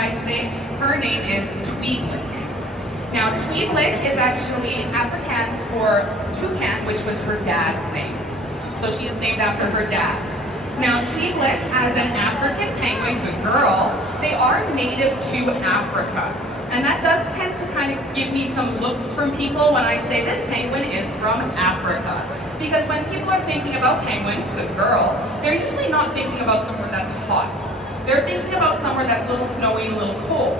guys today. Her name is Tweedlick. Now, Tweedlick is actually Afrikaans for toucan, which was her dad's name. So she is named after her dad. Now, Tweedlick, as an African penguin, the girl, they are native to Africa. And that does tend to kind of give me some looks from people when I say this penguin is from Africa. Because when people are thinking about penguins, the girl, they're usually not thinking about somewhere that's hot. They're thinking about somewhere that's a little snowy, a little cold.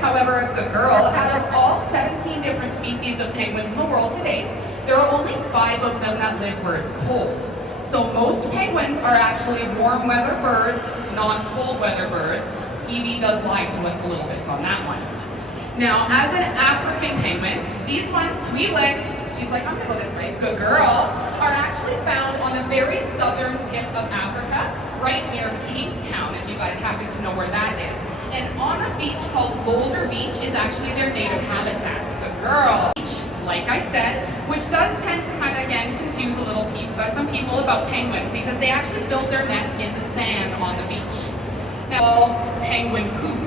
However, the girl, out of all 17 different species of penguins in the world today, there are only 5 of them that live where it's cold. So most penguins are actually warm weather birds, not cold weather birds. TV does lie to us a little bit on that one. Now, as an African penguin, these ones, Tweedlick, she's like, I'm gonna go this way, good girl, are actually found on the very southern tip of Africa, right near Cape Town, if you guys happen to know where that is. And on a beach called Boulder Beach is actually their native habitat. Good girl. Like I said, which does tend to kind of, again, confuse a little some people about penguins because they actually build their nest in the sand on the beach. Now, penguin poop.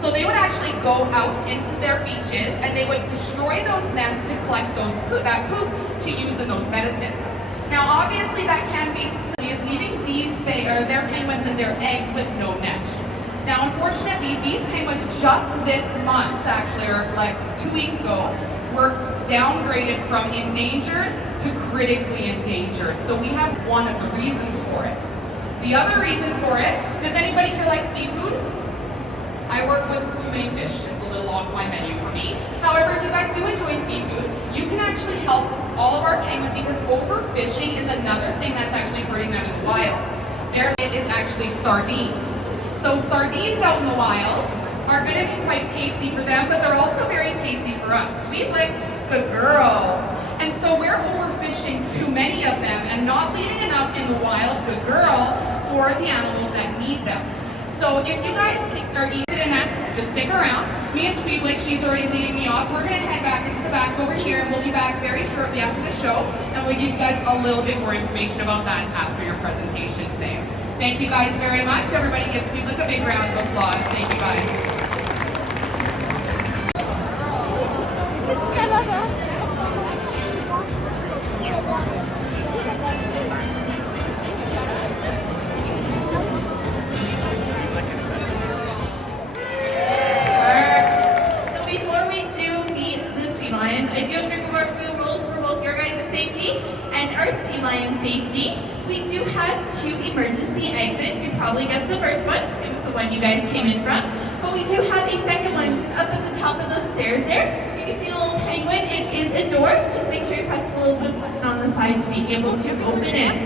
So they would actually go out into their beaches and they would destroy those nests to collect that poop to use in those medicines. Now obviously that can be is leaving their penguins and their eggs with no nests. Now unfortunately these penguins just this month actually, or like 2 weeks ago, were downgraded from endangered to critically endangered. So we have one of the reasons for it. The other reason for it, does anybody here like seafood? I work with too many fish. It's a little off my menu for me. However, if you guys do enjoy seafood, you can actually help all of our penguins because overfishing is another thing that's actually hurting them in the wild. There is actually sardines. So sardines out in the wild are going to be quite tasty for them, but they're also very tasty for us. Tweedlick, the girl. And so we're overfishing too many of them and not leaving enough in the wild, the girl, for the animals that need them. So if you guys are interested in that, just stick around. Me and Tweedlick, she's already leading me off. We're going to head back into the back over here, and we'll be back very shortly after the show, and we'll give you guys a little bit more information about that after your presentation today. Thank you guys very much. Everybody give Tweedlick a big round of applause. Thank you guys. Safety. We do have 2 emergency exits. You probably guessed the first one. It was the one you guys came in from. But we do have a second one just up at the top of the stairs there. You can see a little penguin. It is a door. Just make sure you press the little button on the side to be able to open it.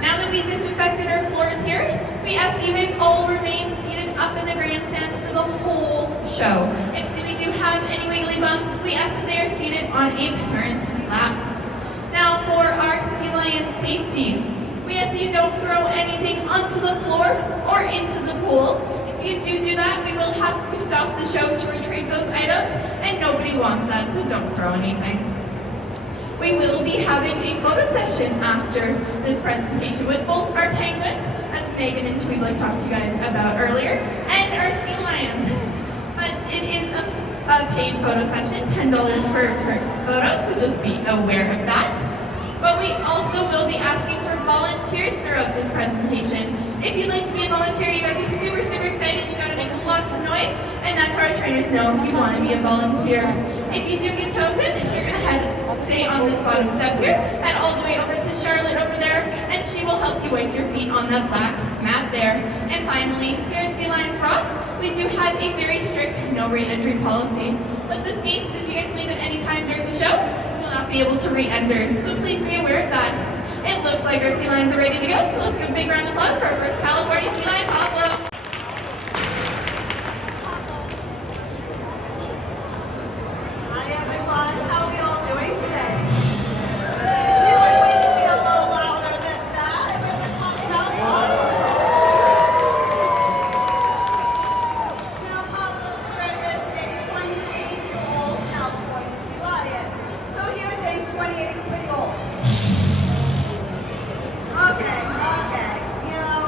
Now that we disinfected our floors here, we ask you guys all remain seated up in the grandstands for the whole show. If we do have any wiggly bumps, we ask that they are seated on a parent's lap. Now for our sea lion safety, we ask that you don't throw anything onto the floor or into the pool. If you do that, we will have to stop the show to retrieve those items, and nobody wants that, so don't throw anything. We will be having a photo session after this presentation with both our penguins, as Megan and Tweedlick talked to you guys about earlier, and our sea lions. But it is a paid photo session, $10 per photo, so just be aware of that. But we also will be asking for volunteers throughout this presentation. If you'd like to be a volunteer, you gotta be super excited, you gotta make lots of noise, and that's how our trainers know if you wanna be a volunteer. If you do get chosen, you're gonna stay on this bottom step here, head all the way over to Charlotte over there, and she will help you wipe your feet on that black mat there. And finally, here at Sea Lions Rock, we do have a very strict no re-entry policy. What this means is if you guys leave at any time during the show, you will not be able to re-enter. So please be aware of that. It looks like our sea lions are ready to go, so let's give a big round of applause for our first California sea lion, Pablo. Okay. You know,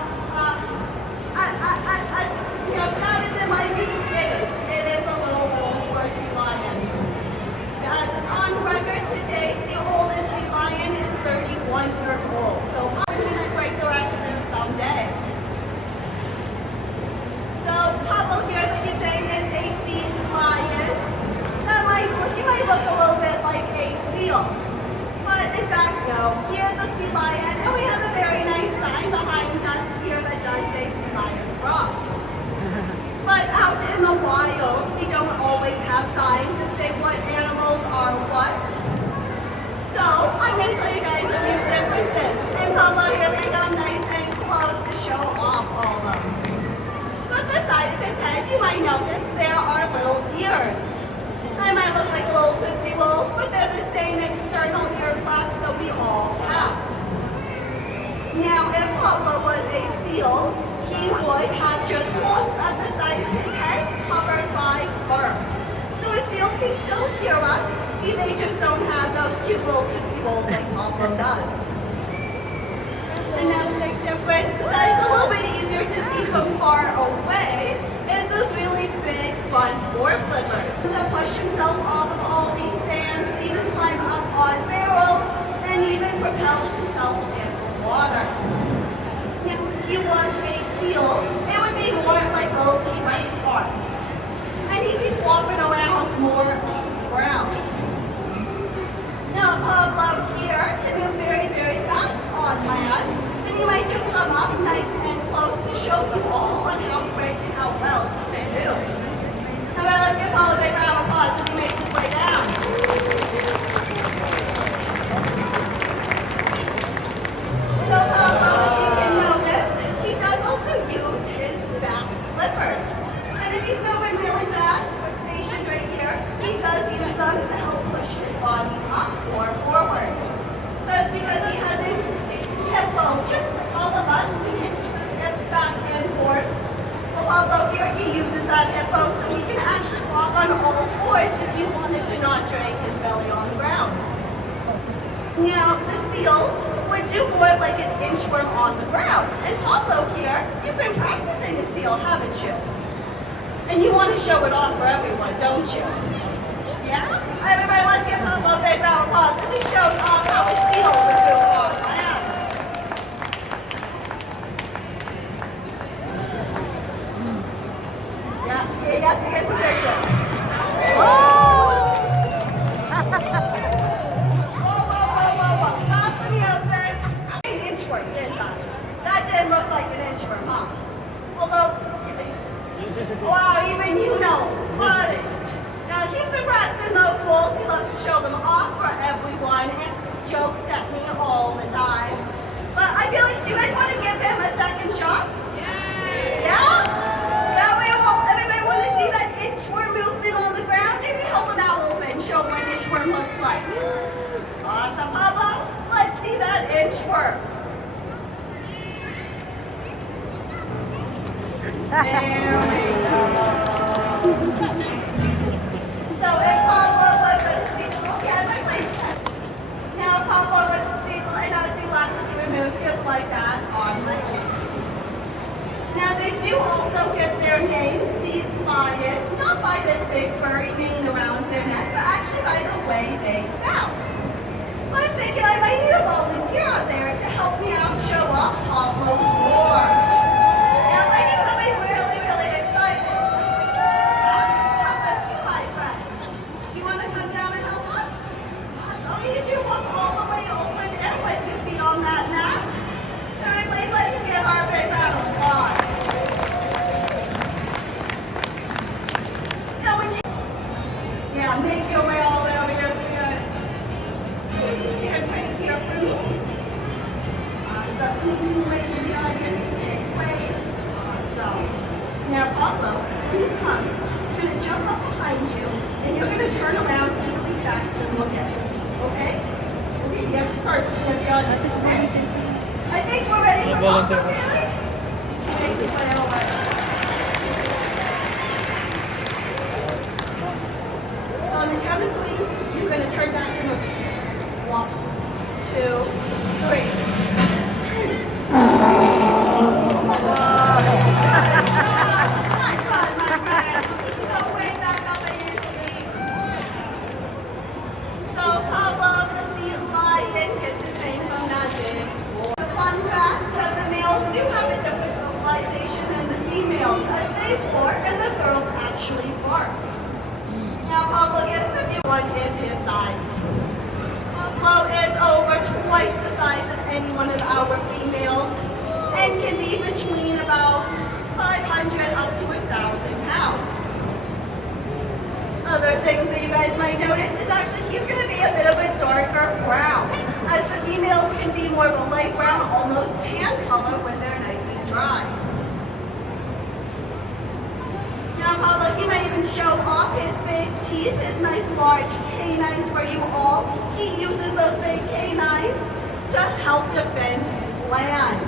in fact, no. He is a sea lion, and we have a very nice sign behind us here that does say Sea Lions Rock. But out in the wild, we don't always have signs that say what animals are what. So, I'm going to tell you guys a few differences. And Pablo, here they come nice and close to show off all of them. So at the side of his head, you might notice there are little ears. They might look like little Tootsie Rolls, but they're the same external ear flaps that we all have. Now, if Pablo was a seal, he would have just holes at the side of his head covered by fur. So a seal can still hear us, they just don't have those cute little Tootsie Rolls like Pablo does. Another big difference that is a little bit easier to see from far away is those really big front board flippers. To push himself off of all these stands, he can climb up on barrels, and even propel himself in the water. If he was a seal, it would be more like little T-Rex arms. And he'd be flopping around more on the ground. Now Pablo here can move very, very fast on land, and he might just come up nice and close to show you all on how quick and how well he can do. All right, let's give Pablo a big round of applause as he makes his way down. So Pablo, if you can notice, he does also use his back flippers. And if he's moving really fast or stationed right here, he does use them to help push his body up or forward. That's because he has a hip bone, just like all of us, we hip hips back and forth. Well, Pablo here, he uses that hip bone so he can actually walk on all fours if he wanted to not drag his belly on the ground. Now, the seals would do more like an inchworm on the ground. And Pablo here, you've been practicing a seal, haven't you? And you want to show it off for everyone, don't you? Yeah? Everybody, let's give Pablo a big round of applause as he shows off how a seal would do on land. Yeah, he has to get position. Whoa! Whoa. Stop the music. An inchworm, didn't I? That didn't look like an inchworm, huh? Although, wow, even you know, funny. Now, he's been practicing those rolls. He loves to show them off for everyone and jokes at me all the time. But I feel like, do you guys want to give him a second shot? Yeah? That way, everybody want to see that inchworm movement on the ground? Maybe help him out a little bit and show what an inchworm looks like. Awesome, Pablo. Let's see that inchworm. There we go. So if Pablo was a seasonal, now if Pablo was a seasonal and a sea lion, he would move just like that on land. Now they do also get their name, sea lion, not by this big furry mane around their neck, but actually by the way they sound. I'm thinking I might need a volunteer out there to help me out show off Pablo's roar. Now I need somebody really, really excited. Come with me, my friends. Do you want to come down and help us? Awesome. You do look all the way open and with your feet on that mat. All right, please let's give our big round of applause. Now would you, make your way all the way over here so you can stand right here for me. Awesome. You can wave to the audience. Big wave. Awesome. Now Pablo, when he comes, he's going to jump up behind you, and you're going to turn around really fast and look at him. Okay? Okay, you have to start looking at the audience. Okay? I think we're ready for Pablo, really? He makes his way over. So on the count of 3, you're going to turn back and look. 1, 2, 3. As they bark and the girls actually bark. Now Pablo, guess if you one is his size. Pablo is over other things that you guys might notice is actually he's going to be a bit of a darker brown, as the females can be more of a light brown, almost tan color when they're nice and dry. Now Pablo, he might even show off his big teeth, his nice large canines for you all. He uses those big canines to help defend his land.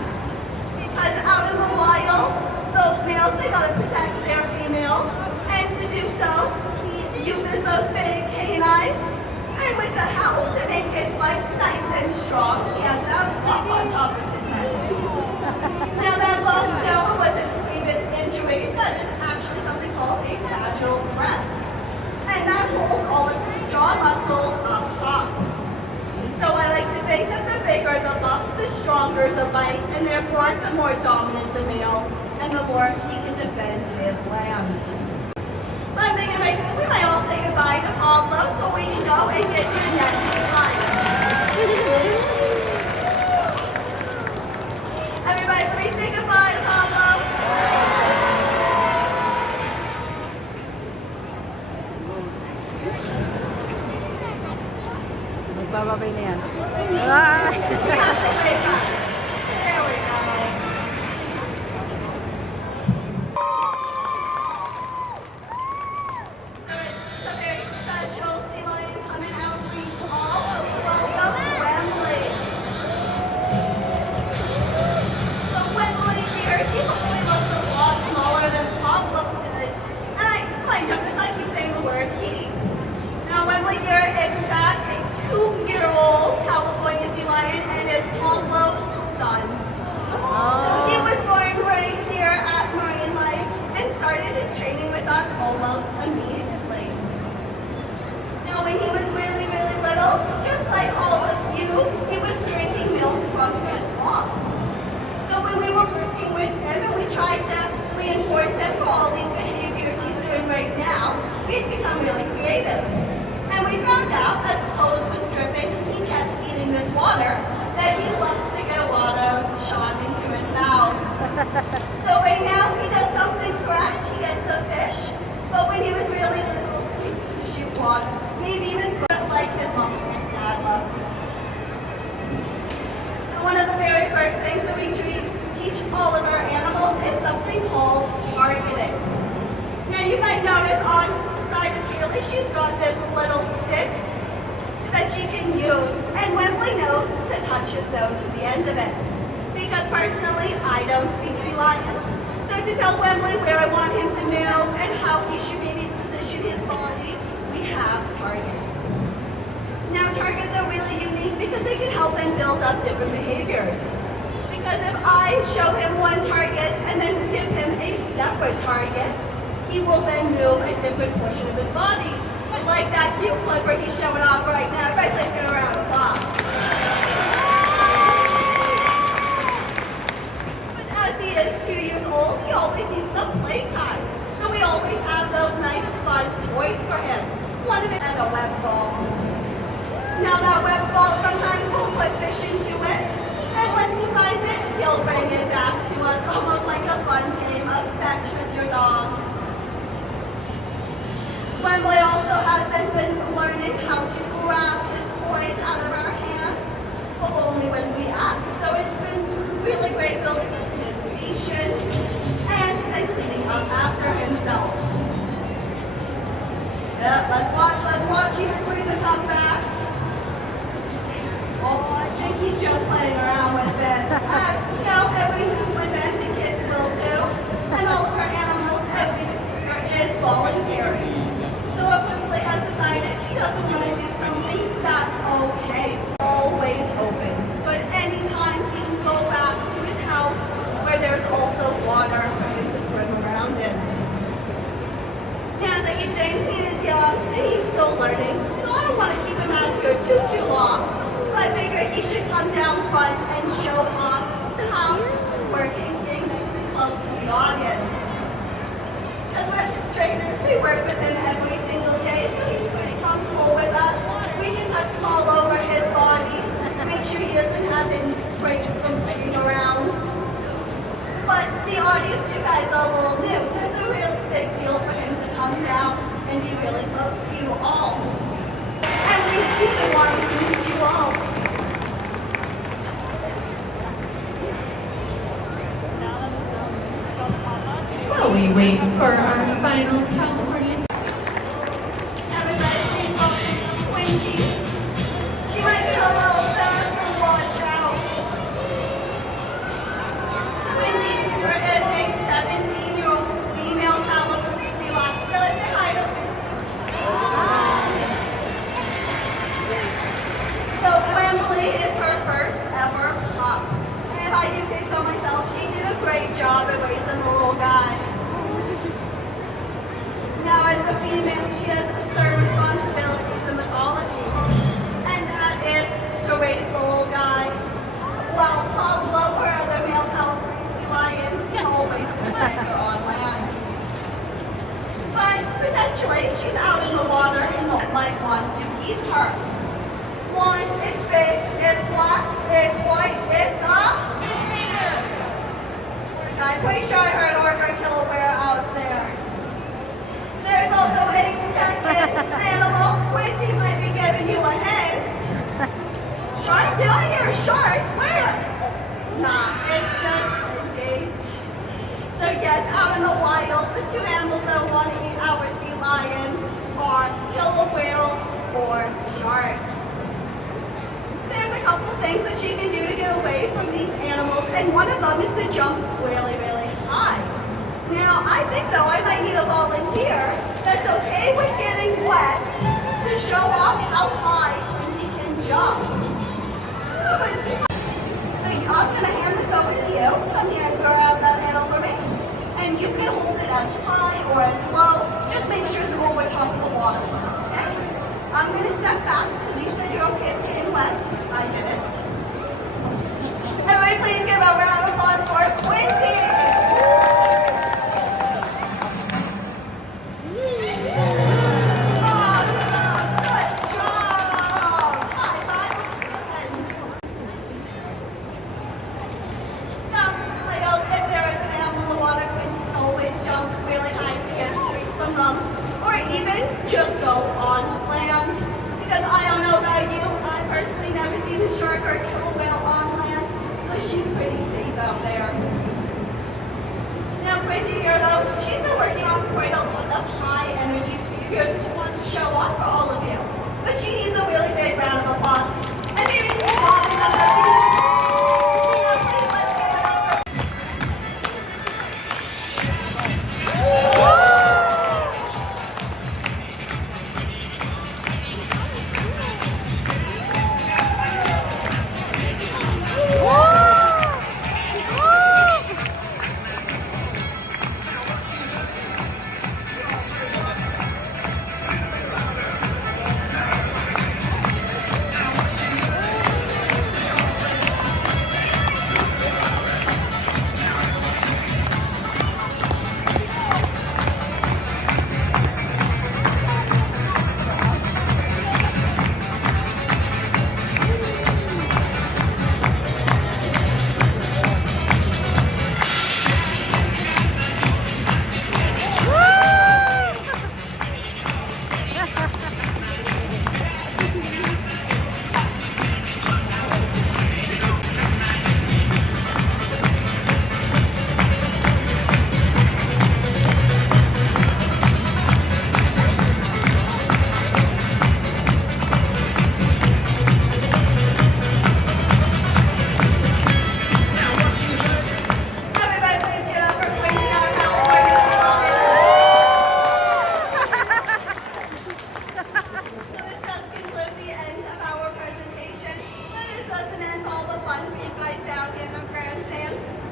Because out in the wild, those males, they gotta protect their females. And to do so, he uses those big canines. And with the help to make his fight nice and strong, he has that bump on top of his head. Now that bump, no, was a previous injury. That is actually something called a sagittal crest. And that holds all the jaw muscles up top. So I like to think that the bigger the bump, the stronger the bite, and therefore the more dominant the male, and the more he can defend his land. But I'm thinking we might all say goodbye to Pablo so we can go and get your next client. Everybody, please say goodbye to Pablo. Magbababay na yan. Ah! Yes, wake up. There we go. So it's a very special sea lion coming out for you all. Please welcome Wembley. So Wembley here, he probably looks a lot smaller than Pablo does. And I might notice I keep saying the word he. Now Wembley here is in fact a 2-year-old California sea lion and is Pablo's son. So he was born right here at Marine Life and started his training with us almost immediately. Now when he was really, really little, just like all of you, he was drinking milk from his mom. So when we were working with him and we tried to reinforce him for all these behaviors he's doing right now, we'd become really creative. And we found out as the hose was dripping, he kept eating this water, that he loved to get water shot into his mouth. So right now, he does something correct, he gets a fish, but when he was really little, he used to shoot water. Maybe even just like his mom and dad loved to eat. And one of the very first things that we teach all of our animals is something called targeting. Now you might notice on Kaylee, she's got this little stick that she can use, and Wembley knows to touch his nose to the end of it. Because personally, I don't speak sea lion, so to tell Wembley where I want him to move and how he should maybe position his body, we have targets. Now targets are really unique because they can help him build up different behaviors. Because if I show him one target and then give him a separate target, he will then move a different portion of his body. Like that cute flipper he's showing off right now. Everybody please give a round of applause. But as he is 2 years old, he always needs some playtime. So we always have those nice fun toys for him. One of it and a web ball. Now that web ball, sometimes we'll put fish into it. And once he finds it, he'll bring it back to us, almost like a fun game of fetch with your dog. Wembley also has then been learning how to grab his toys out of our hands, but only when we ask. So it's been really great building his patience and then cleaning up after himself. Yeah, let's watch, even bring the cup back. Oh, I think he's just playing around with it. As you know, everything within the kids will do, and all of our animals, everything is voluntary. So if Wembley has decided he doesn't want to do something, that's okay. Always open. So at any time he can go back to his house where there's also water for him to swim around in. And as I keep saying, he is young and he's still learning, so I don't want to keep him out here too long. But I figured he should come down front and show off how he's working, being nice and close to the audience. As with his trainers, we work with him every single day, so he's pretty comfortable with us. We can touch him all over his body, make sure he doesn't have any scrapes from playing around. But the audience, you guys are a little new, so it's a really big deal for him to come down and be really close to you all. And we've been wanting to meet you all. While we wait for our final California. Everybody, please welcome Quincy. She might be a little embarrassed to watch out. Quincy is a 17-year-old female California sea lion. Okay, let's say hi to Quincy. So Wembley is her first ever pup. And if I do say so myself, she did a great job at raising the little guy. Now, as a female, she has certain responsibilities in the colony, and that is to raise the little guy, while Pablo or other male California sea lions can always protect her on land. But potentially, she's out in the water and they might want to eat her. One, it's big, it's black, it's white, it's Miss Peter! I'm pretty sure I heard orca killer whale out there. There's also a second animal. Quincy might be giving you a hint. Shark? Did I hear a shark? Where? Nah, it's just Quincy. So yes, out in the wild, the two animals that want to eat our sea lions are killer whales or sharks. There's a couple things that she can do to get away from these animals, and one of them is to jump really, really high. Now, I think though I might need a volunteer that's okay with getting wet to show off how high Quincy can jump. So I'm going to hand this over to you. Come here and grab that handle for me. And you can hold it as high or as low. Just make sure it's over top of the water. Okay? I'm going to step back because you said you're okay with getting wet. I didn't. Everybody please give a round of applause for Quincy. Just go on land. Because I don't know about you, I personally never seen a shark or a killer whale on land, so she's pretty safe out there. Now Quincy here though, she's been working on quite a lot of high energy figures that she wants to show off for all of you. But she needs a really big round of applause. And maybe some songs on her feet. Now please let's give it up for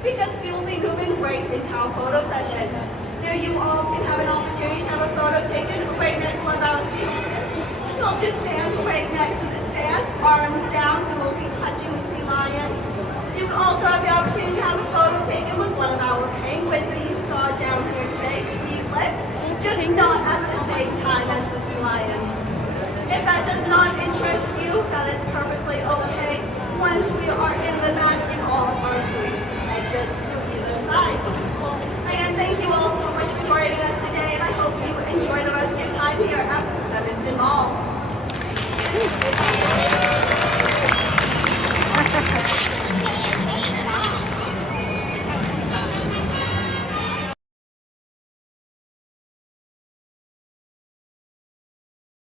because we will be moving right into our photo session. Now you all can have an opportunity to have a photo taken right next to one of our sea lions. You'll just stand right next to the stand, arms down, and we'll be touching the sea lion. You can also have the opportunity to have a photo taken with one of our penguins that you saw down here today, Tweedlick, just not at the same time as the sea lions. If that does not interest you, that is perfectly okay. Once we